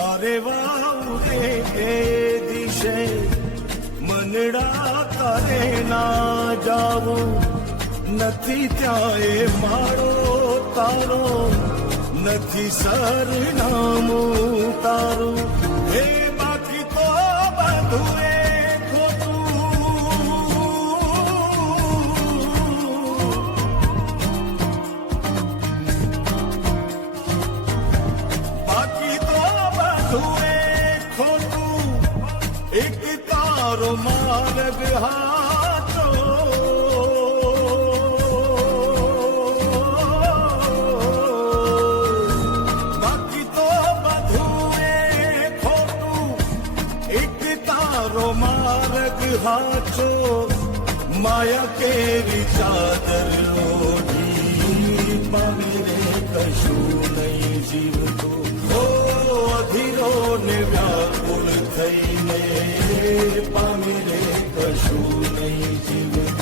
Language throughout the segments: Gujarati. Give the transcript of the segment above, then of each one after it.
પારેવાઉરે એ દિશે મનડા તારે ના જાવું નથી ત્યાં એ મારો તારો નથી સરનામું તારું હે બાકી તો બધું એ એક તારો માર્ગ હાચો બાકી તો બધું એ ખોટું એક તારો માર્ગ હાચો માયા કેરી ચાદર લોઢી પામી રે કશું નહીં જીવતું હો અધીરો ને વ્યાકુળ થઈને પામી રે કશું નહીં જીવતું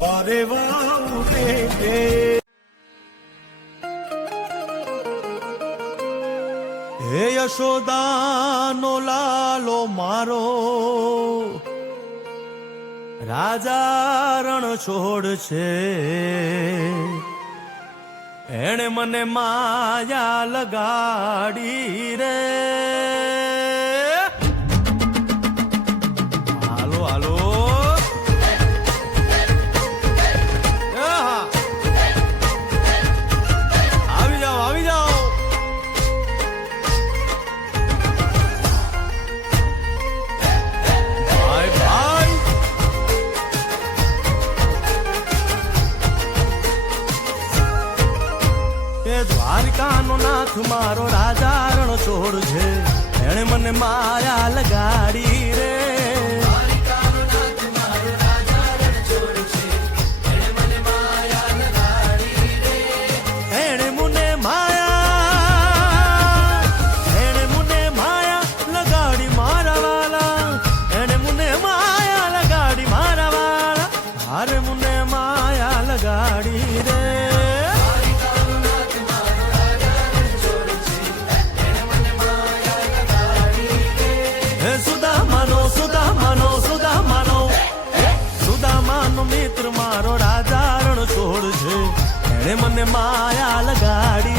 પારેવાઉરે હે યશોદાનો લાલો મારો રાજા રણ છોડ છે એણે મને માયા લગાડી રે હાલો હાલો દ્વારિકાનો નાથ મારો રાજા રણ છોડ છે એણે મને માયા લગાડી રે દ્વારિકાનો નાથ મારો રાજા રણ છોડ છે એણે મને માયા લગાડી રે એણે મને માયા લગાડી મારા વાલા એણે મને માયા લગાડી મારા વાલા હારે મને માયા લગાડી રે મિત્ર મારો રાજા રણ છોડ છે એણે મને માયા લગાડી